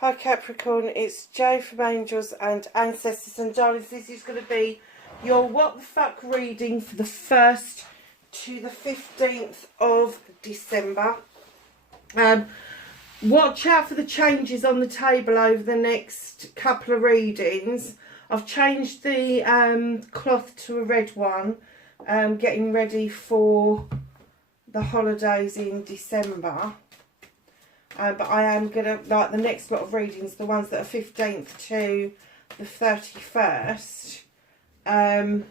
Hi Capricorn, it's Jo from Angels and Ancestors and Darlings. This is going to be your what the fuck reading for the 1st to the 15th of December. Watch out for the changes on the table over the next couple of readings. I've changed the cloth to a red one, getting ready for the holidays in December. But I am going to, like the next lot of readings, the ones that are 15th to the 31st. And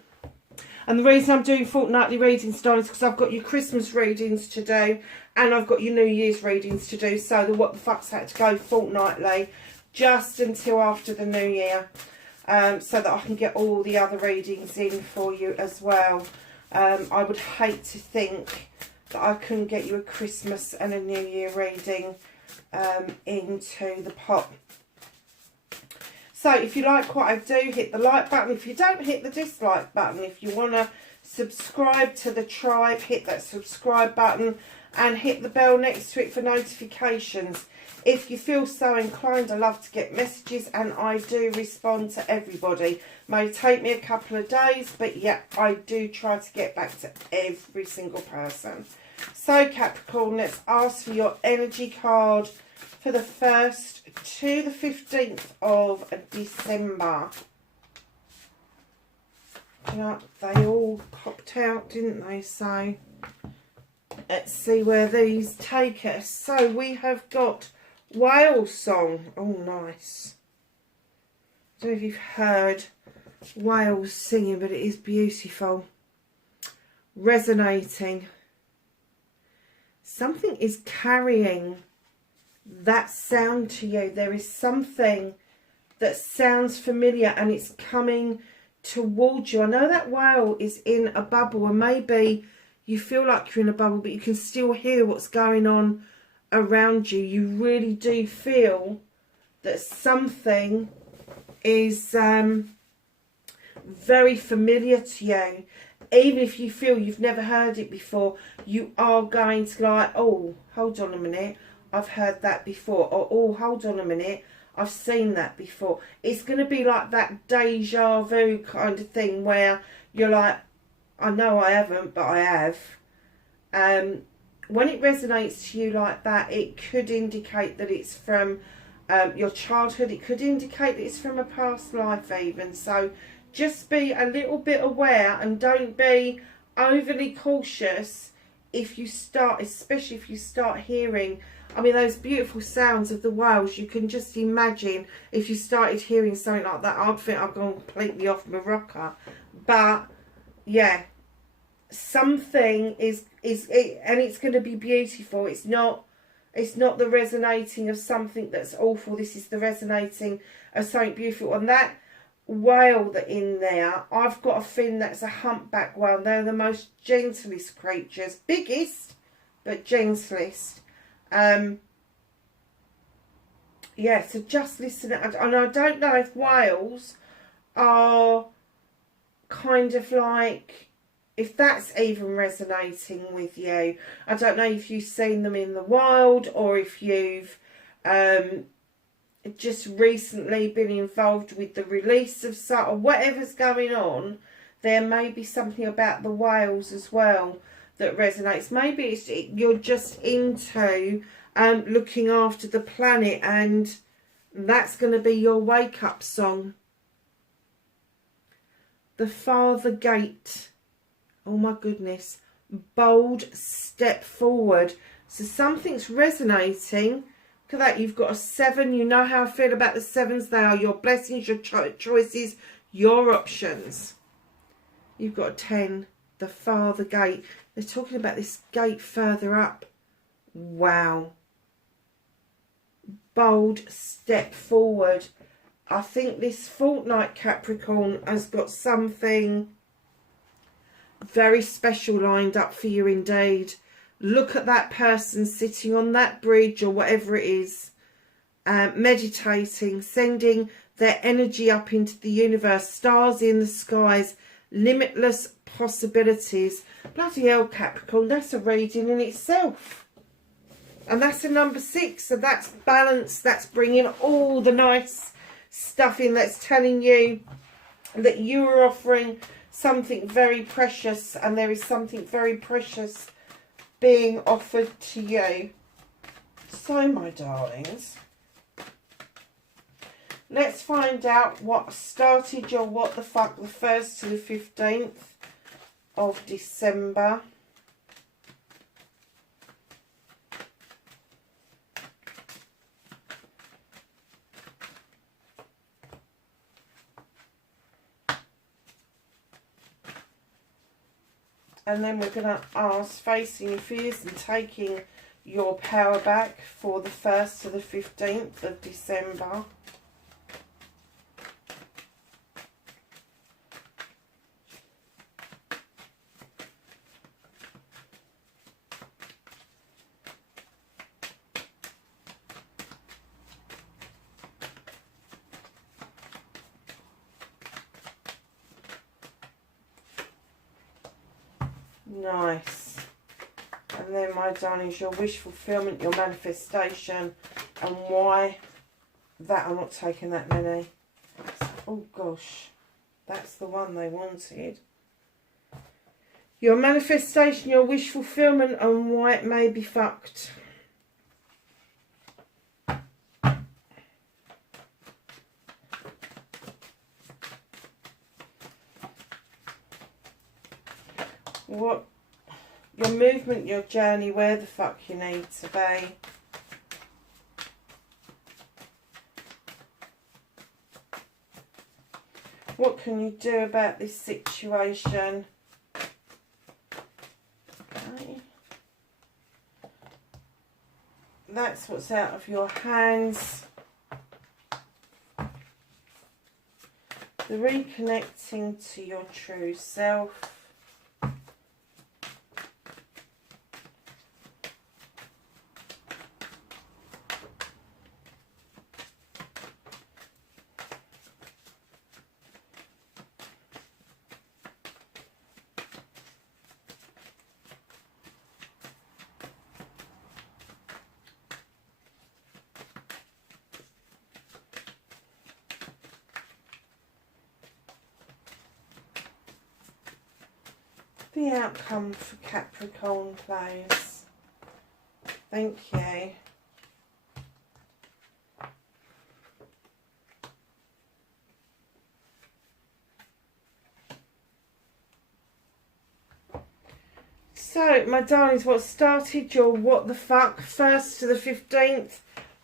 the reason I'm doing fortnightly readings, darling, is because I've got your Christmas readings to do and I've got your New Year's readings to do. So the what the fuck's had to go fortnightly just until after the New Year, so that I can get all the other readings in for you as well. I would hate to think that I couldn't get you a Christmas and a New Year reading into the pot. So if you like what I do, hit the like button. If you don't, hit the dislike button. If you want to subscribe to the tribe, hit that subscribe button and hit the bell next to it for notifications. If you feel so inclined, I love to get messages and I do respond to everybody. May take me a couple of days, but yeah, I do try to get back to every single person. So Capricorn, let's ask for your energy card for the 1st to the 15th of December. Yeah, they all popped out, didn't they? So let's see where these take us. So we have got Whale Song. Oh, nice. I don't know if you've heard whales singing, but it is beautiful. Resonating. Something is carrying that sound to you. There is something that sounds familiar and it's coming towards you. I know that whale is in a bubble and maybe you feel like you're in a bubble, but you can still hear what's going on around you. You really do feel that something is very familiar to you. Even if you feel you've never heard it before, you are going to like, oh, hold on a minute, I've heard that before. Or, oh, hold on a minute, I've seen that before. It's going to be like that deja vu kind of thing where you're like, I know I haven't, but I have. When it resonates to you like that, it could indicate that it's from your childhood. It could indicate that it's from a past life even. So just be a little bit aware and don't be overly cautious if you start, especially if you start hearing, I mean, those beautiful sounds of the whales. You can just imagine if you started hearing something like that, I'd think I've gone completely off my rocker. But yeah, something is and it's going to be beautiful. It's not the resonating of something that's awful. This is the resonating of something beautiful. And that whale that in there, I've got a feeling that's a humpback whale. They're the most gentlest creatures, biggest but gentlest. Yeah, so just listen. And I don't know if whales are kind of like, if that's even resonating with you. I don't know if you've seen them in the wild or if you've just recently been involved with the release of some, or whatever's going on. There may be something about the whales as well that resonates. Maybe it's you're just into looking after the planet and that's going to be your wake up song. The Father Gate. Oh my goodness. Bold step forward. So something's resonating. Look at that. You've got a 7. You know how I feel about the 7s. They are your blessings, your choices, your options. You've got a 10. The Father Gate. They're talking about this gate further up. Wow. Bold step forward. I think this fortnight, Capricorn, has got something very special lined up for you indeed. Look at that person sitting on that bridge or whatever it is, meditating, sending their energy up into the universe, stars in the skies, limitless possibilities. Bloody hell, Capricorn, that's a reading in itself. And that's a number 6. So that's balance. That's bringing all the nice stuff in. That's telling you that you are offering something very precious, and there is something very precious being offered to you. So, my darlings, let's find out what started your what the fuck the 1st to the 15th of December. And then we're going to ask, facing your fears and taking your power back for the 1st to the 15th of December. Nice. And then, my darlings, your wish fulfillment, your manifestation, and why that I'm not taking that many. Oh gosh, that's the one they wanted. Your manifestation, your wish fulfillment, and why it may be fucked. What your movement, your journey, where the fuck you need to be. What can you do about this situation? Okay. That's what's out of your hands. The reconnecting to your true self. The outcome for Capricorn, please. Thank you. So, my darlings, what started your what the fuck 1st to the 15th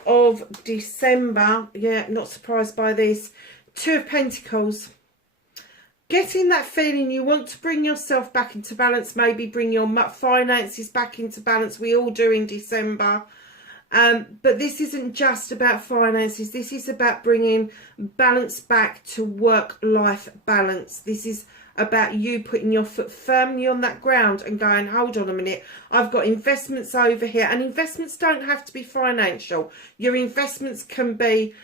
of December. Yeah, not surprised by this. 2 of Pentacles. Getting that feeling you want to bring yourself back into balance, maybe bring your finances back into balance. We all do in December. But this isn't just about finances. This is about bringing balance back to work-life balance. This is about you putting your foot firmly on that ground and going, hold on a minute, I've got investments over here. And investments don't have to be financial. Your investments can be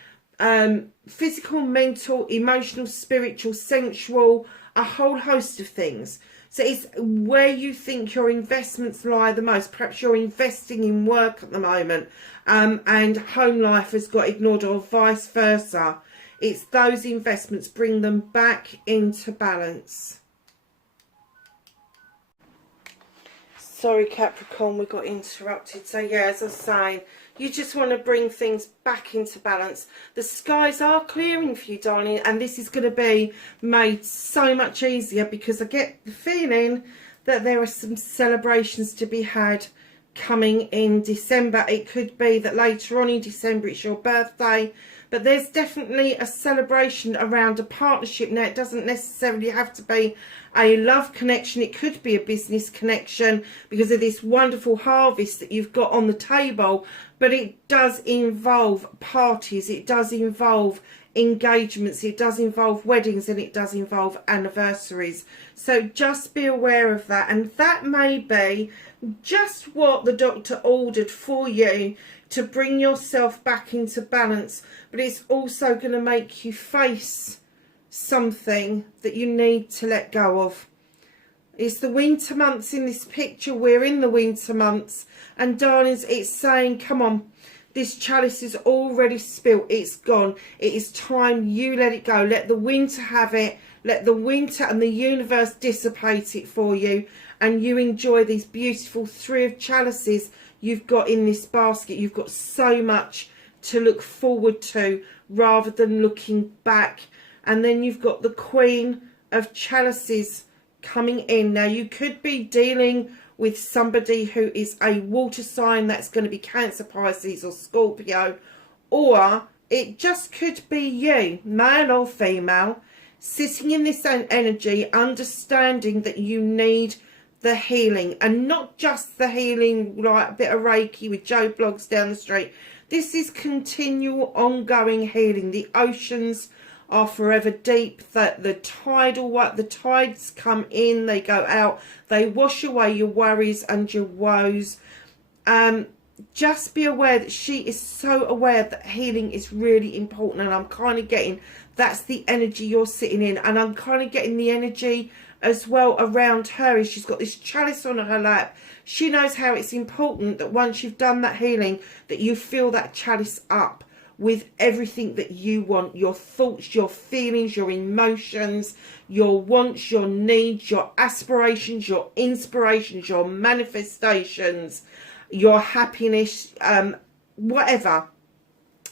physical, mental, emotional, spiritual, sensual, a whole host of things. So it's where you think your investments lie the most. Perhaps you're investing in work at the moment and home life has got ignored, or vice versa. It's those investments, bring them back into balance. Sorry, Capricorn, we got interrupted. So yeah, as I was saying, you just want to bring things back into balance. The skies are clearing for you, darling, and this is going to be made so much easier because I get the feeling that there are some celebrations to be had coming in December. It could be that later on in December it's your birthday, but there's definitely a celebration around a partnership. Now, it doesn't necessarily have to be a love connection. It could be a business connection because of this wonderful harvest that you've got on the table. But it does involve parties. It does involve engagements. It does involve weddings, and it does involve anniversaries. So just be aware of that. And that may be just what the doctor ordered for you to bring yourself back into balance. But it's also going to make you face something that you need to let go of. It's the winter months in this picture. We're in the winter months. And darlings, it's saying, come on, this chalice is already spilt. It's gone. It is time you let it go. Let the winter have it. Let the winter and the universe dissipate it for you. And you enjoy these beautiful 3 of chalices you've got in this basket. You've got so much to look forward to rather than looking back. And then you've got the Queen of Chalices coming in. Now, you could be dealing with somebody who is a water sign. That's going to be Cancer, Pisces or Scorpio. Or it just could be you, male or female, sitting in this energy, understanding that you need the healing. And not just the healing like a bit of Reiki with Joe Blogs down the street. This is continual, ongoing healing. The oceans are forever deep. That the tides come in, they go out, they wash away your worries and your woes. Just be aware that she is so aware that healing is really important, and I'm kind of getting that's the energy you're sitting in. And I'm kind of getting the energy as well around her is she's got this chalice on her lap. She knows how it's important that once you've done that healing, that you fill that chalice up with everything that you want. Your thoughts, your feelings, your emotions, your wants, your needs, your aspirations, your inspirations, your manifestations, your happiness, whatever.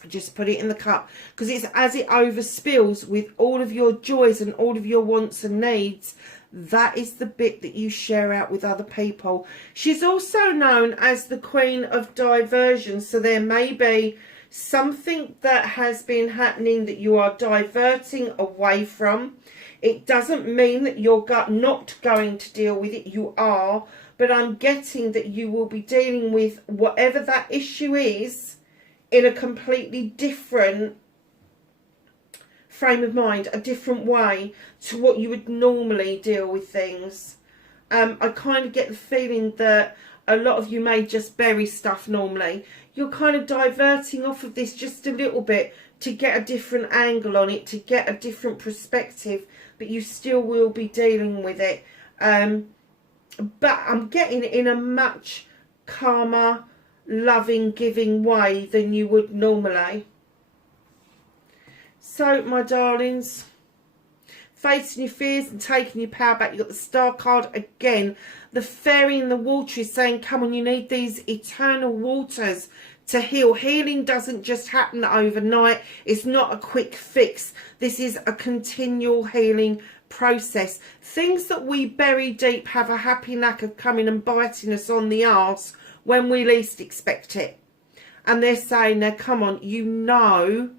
Just put it in the cup, because it's as it overspills with all of your joys and all of your wants and needs. That is the bit that you share out with other people. She's also known as the Queen of Diversion. So there may be something that has been happening that you are diverting away from. It doesn't mean that you're not going to deal with it. You are. But I'm getting that you will be dealing with whatever that issue is in a completely different frame of mind, a different way to what you would normally deal with things. I kind of get the feeling that a lot of you may just bury stuff normally. You're kind of diverting off of this just a little bit to get a different angle on it, to get a different perspective, but you still will be dealing with it. But I'm getting it in a much calmer, loving, giving way than you would normally. So, my darlings, facing your fears and taking your power back. You've got the Star card again. The fairy in the water is saying, come on, you need these eternal waters to heal. Healing doesn't just happen overnight. It's not a quick fix. This is a continual healing process. Things that we bury deep have a happy knack of coming and biting us on the arse when we least expect it. And they're saying, now, come on, you know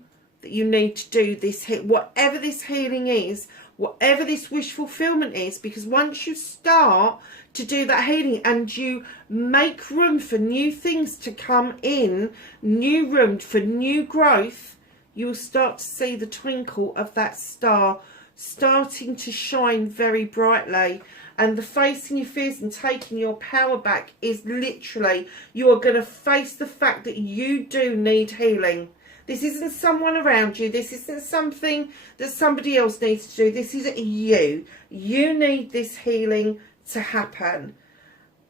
that you need to do this, whatever this healing is, whatever this wish fulfillment is, because once you start to do that healing and you make room for new things to come in, new room for new growth, you'll start to see the twinkle of that star starting to shine very brightly. And the facing your fears and taking your power back is literally, you are going to face the fact that you do need healing. This isn't someone around you. This isn't something that somebody else needs to do. This is you. You need this healing to happen.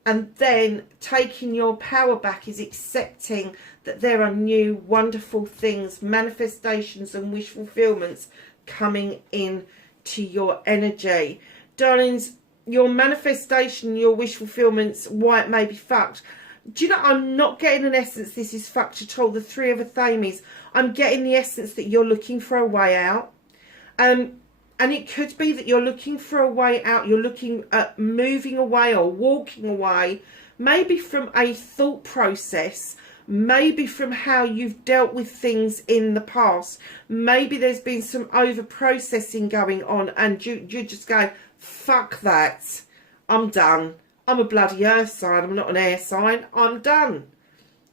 And then taking your power back is accepting that there are new wonderful things, manifestations and wish fulfillments coming in to your energy. Darlings, your manifestation, your wish fulfillments, why it may be fucked. Do you know, I'm not getting an essence this is fucked at all. The 3 of Athames, I'm getting the essence that you're looking for a way out. And it could be that you're looking for a way out. You're looking at moving away or walking away, maybe from a thought process, maybe from how you've dealt with things in the past. Maybe there's been some over-processing going on and you're just going, fuck that, I'm done. I'm a bloody earth sign, I'm not an air sign, I'm done.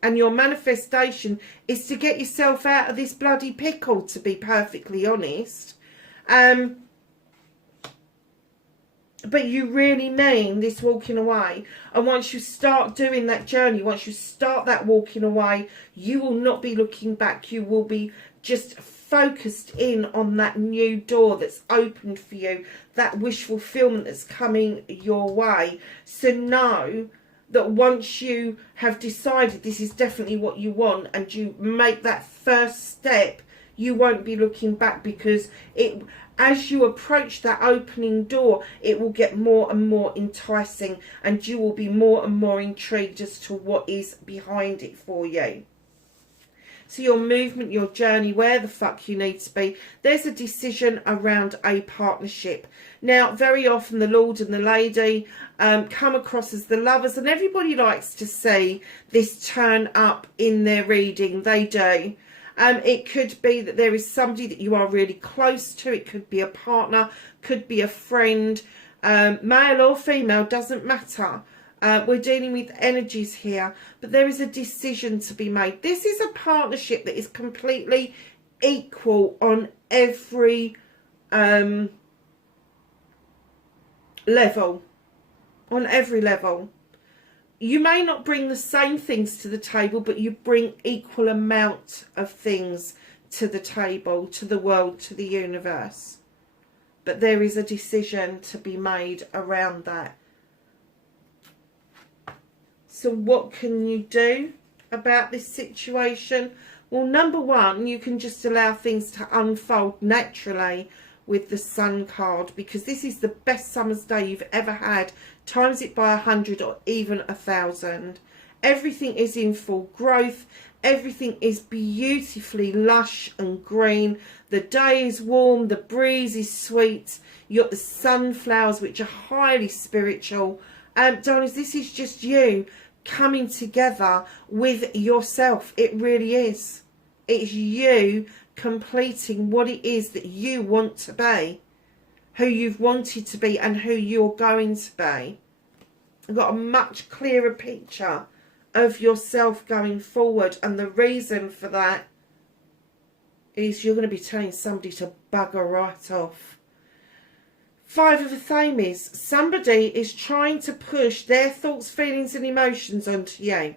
And your manifestation is to get yourself out of this bloody pickle, to be perfectly honest. But you really mean this walking away. And once you start doing that journey, once you start that walking away, you will not be looking back. You will be just focused in on that new door that's opened for you, that wish fulfillment that's coming your way. So know that once you have decided this is definitely what you want and you make that first step, you won't be looking back, because it, as you approach that opening door, it will get more and more enticing, and you will be more and more intrigued as to what is behind it for you. So your movement, your journey, where the fuck you need to be, there's a decision around a partnership. Now, very often the Lord and the Lady come across as the lovers, and everybody likes to see this turn up in their reading. They do. It could be that there is somebody that you are really close to. It could be a partner, could be a friend, male or female, doesn't matter. We're dealing with energies here, but there is a decision to be made. This is a partnership that is completely equal on every level. On every level. You may not bring the same things to the table, but you bring equal amount of things to the table, to the world, to the universe. But there is a decision to be made around that. So what can you do about this situation? Well, number one, you can just allow things to unfold naturally with the Sun card, because this is the best summer's day you've ever had. Times it by 100 or even 1,000. Everything is in full growth. Everything is beautifully lush and green. The day is warm. The breeze is sweet. You've got the sunflowers, which are highly spiritual. Darlings, this is just you coming together with yourself. It really is. It's you completing what it is that you want to be, who you've wanted to be, and who you're going to be. I've got a much clearer picture of yourself going forward, and the reason for that is you're going to be telling somebody to bugger right off. Five of the Thame is somebody is trying to push their thoughts, feelings and emotions onto you.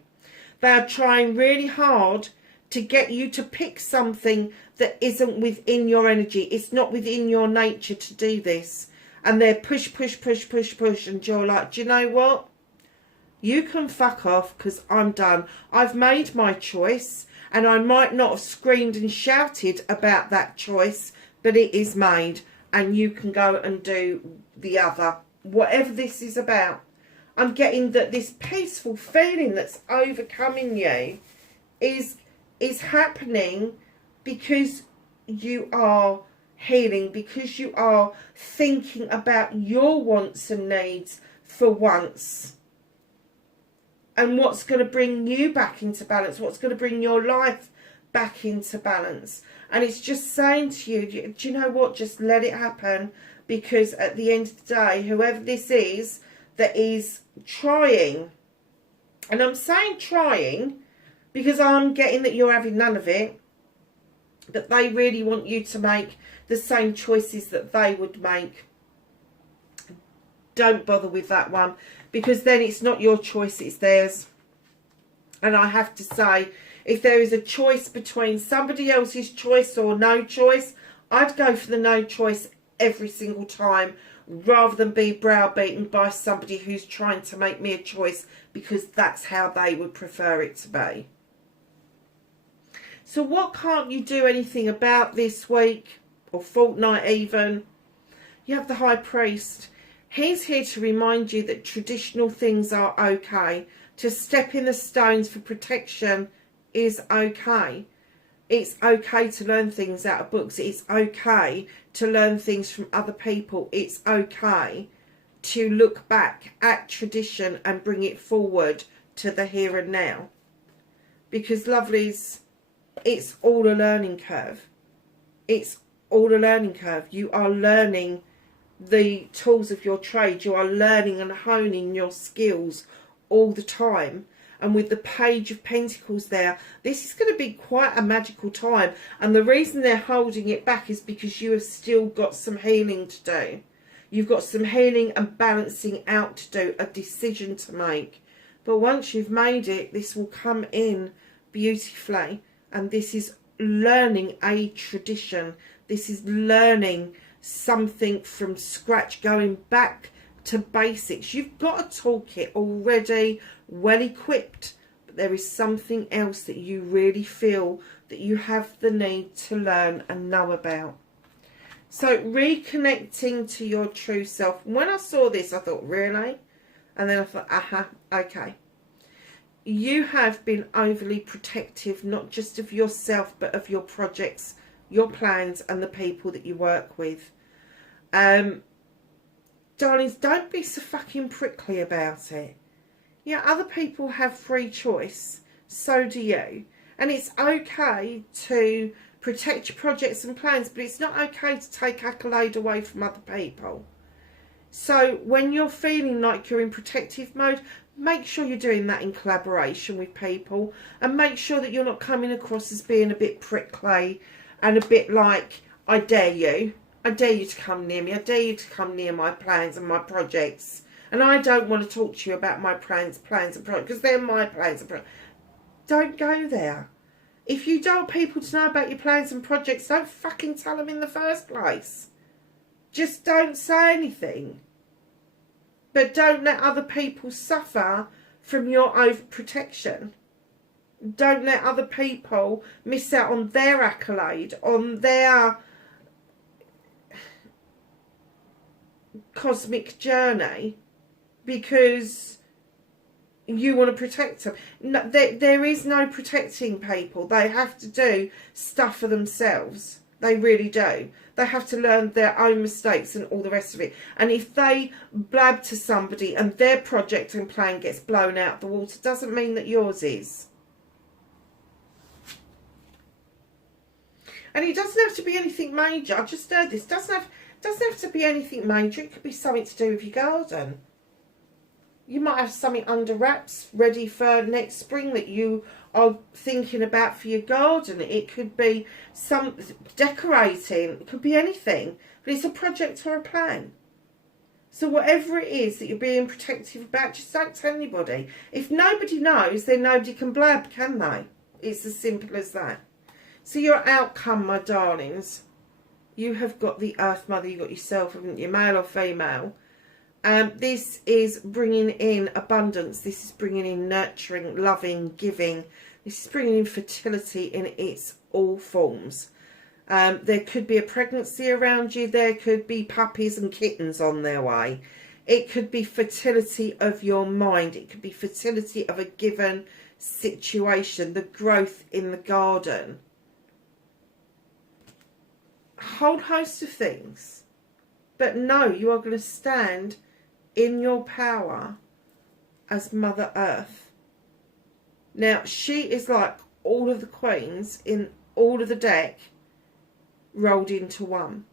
They are trying really hard to get you to pick something that isn't within your energy. It's not within your nature to do this. And they're push, push, push, push, push. And you're like, do you know what? You can fuck off, because I'm done. I've made my choice. And I might not have screamed and shouted about that choice, but it is made. And you can go and do the other. Whatever this is about. I'm getting that this peaceful feeling that's overcoming you is happening because you are healing, because you are thinking about your wants and needs for once, and what's going to bring you back into balance, what's going to bring your life back into balance. And it's just saying to you, do you know what, just let it happen, because at the end of the day, whoever this is that is trying, and I'm saying trying because I'm getting that you're having none of it, but they really want you to make the same choices that they would make. Don't bother with that one, because then it's not your choice, it's theirs. And I have to say, if there is a choice between somebody else's choice or no choice, I'd go for the no choice every single time, rather than be browbeaten by somebody who's trying to make me a choice because that's how they would prefer it to be. So what can't you do anything about this week, or fortnight even? You have the High Priest. He's here to remind you that traditional things are okay. To step in the stones for protection is okay. It's okay to learn things out of books. It's okay to learn things from other people. It's okay to look back at tradition and bring it forward to the here and now. Because, lovelies, it's all a learning curve. It's all a learning curve. You are learning the tools of your trade. You are learning and honing your skills all the time. And with the Page of Pentacles there, this is going to be quite a magical time. And the reason they're holding it back is because you have still got some healing to do. You've got some healing and balancing out to do, a decision to make. But once you've made it, this will come in beautifully. And this is learning a tradition. This is learning something from scratch, going back to basics. You've got a toolkit already, well equipped. But there is something else that you really feel that you have the need to learn and know about. So reconnecting to your true self. When I saw this, I thought, really? And then I thought, aha, okay. You have been overly protective, not just of yourself, but of your projects, your plans, and the people that you work with. Darlings, don't be so fucking prickly about it. Yeah, other people have free choice. So do you. And it's okay to protect your projects and plans, but it's not okay to take accolade away from other people. So when you're feeling like you're in protective mode, make sure you're doing that in collaboration with people, and make sure that you're not coming across as being a bit prickly and a bit like, I dare you to come near me, I dare you to come near my plans and my projects, and I don't want to talk to you about my plans and projects, because they're my plans and projects. Don't go there. If you don't want people to know about your plans and projects, don't fucking tell them in the first place. Just don't say anything. But don't let other people suffer from your overprotection. Don't let other people miss out on their accolade, on their cosmic journey, because you want to protect them. No, there is no protecting people. They have to do stuff for themselves. They really do. They have to learn their own mistakes and all the rest of it. And if they blab to somebody and their project and plan gets blown out the water, doesn't mean that yours is. And it doesn't have to be anything major. I just heard this. Doesn't have to be anything major. It could be something to do with your garden. You might have something under wraps ready for next spring that you are thinking about for your garden. It could be some decorating. It could be anything. But it's a project or a plan. So whatever it is that you're being protective about, just don't tell anybody. If nobody knows, then nobody can blab, can they? It's as simple as that. So your outcome, my darlings, you have got the Earth Mother, you've got yourself, haven't you, male or female. This is bringing in abundance. This is bringing in nurturing, loving, giving. This is bringing in fertility in its all forms. There could be a pregnancy around you. There could be puppies and kittens on their way. It could be fertility of your mind. It could be fertility of a given situation. The growth in the garden. A whole host of things. But no, you are going to stand in your power as Mother Earth. Now, she is like all of the queens in all of the deck rolled into one.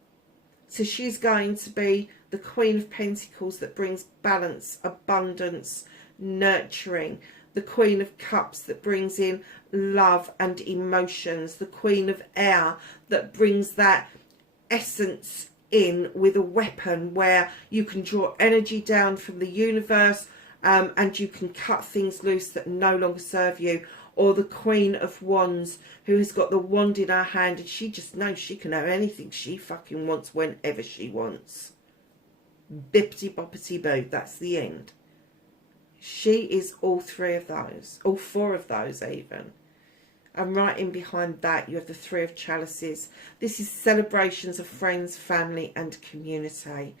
So she's going to be the Queen of Pentacles that brings balance, abundance, nurturing. The Queen of Cups that brings in love and emotions. The Queen of Air that brings that essence in with a weapon where you can draw energy down from the universe and you can cut things loose that no longer serve you. Or the Queen of Wands, who has got the wand in her hand and she just knows she can have anything she fucking wants whenever she wants. Bippity boppity boo, that's the end. She is all three of those, all four of those even. And right in behind that, you have the Three of Chalices. This is celebrations of friends, family and community.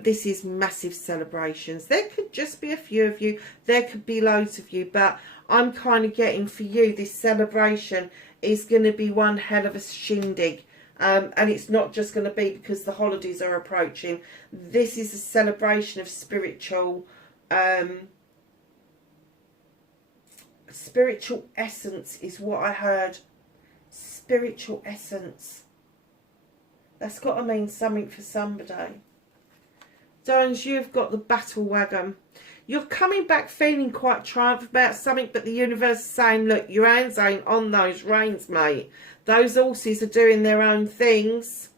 This is massive celebrations. There could just be a few of you. There could be loads of you. But I'm kind of getting for you, this celebration is going to be one hell of a shindig. And it's not just going to be because the holidays are approaching. This is a celebration of spiritual essence is what I heard. Spiritual essence. That's got to mean something for somebody. Darlings, you've got the battle wagon. You're coming back feeling quite triumphant about something, but the universe is saying, look, your hands ain't on those reins, mate. Those horses are doing their own things.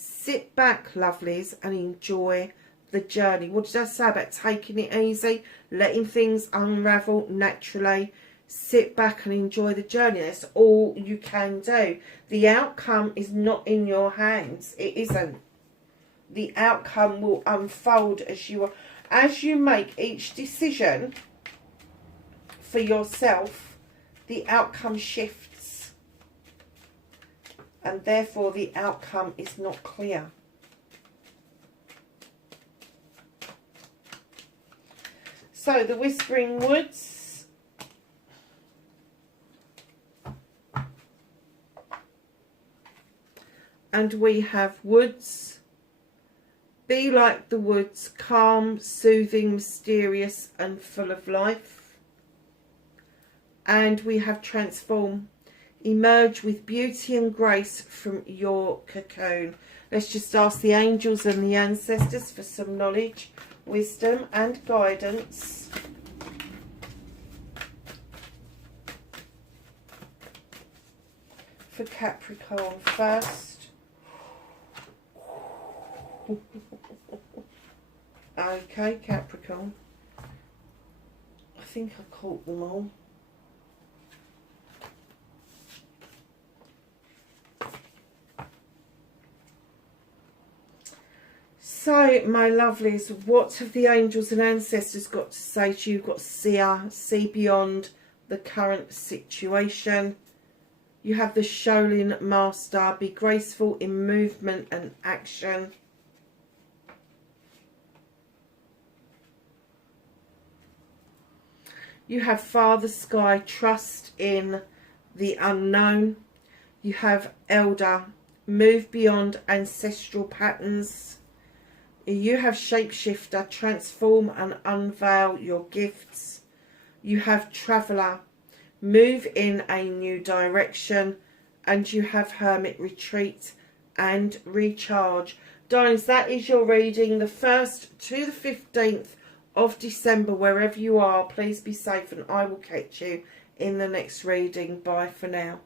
Sit back, lovelies, and enjoy the journey. What did I say about taking it easy, letting things unravel naturally? Sit back and enjoy the journey. That's all you can do. The outcome is not in your hands. It isn't. The outcome will unfold as you make each decision for yourself. The outcome shifts, and therefore the outcome is not clear. So the Whispering Woods. And we have woods. Be like the woods, calm, soothing, mysterious, and full of life. And we have transform. Emerge with beauty and grace from your cocoon. Let's just ask the angels and the ancestors for some knowledge, wisdom, and guidance. For Capricorn first. Okay, Capricorn. I think I caught them all. So, my lovelies, what have the angels and ancestors got to say to you? You've got see beyond the current situation. You have the Shaolin Master, be graceful in movement and action. You have Father Sky, trust in the unknown. You have Elder, move beyond ancestral patterns. You have Shapeshifter, transform and unveil your gifts. You have Traveller, move in a new direction. And you have Hermit, retreat and recharge. Darlings, that is your reading, the 1st to the 15th of December. Wherever you are, please be safe, and I will catch you in the next reading. Bye for now.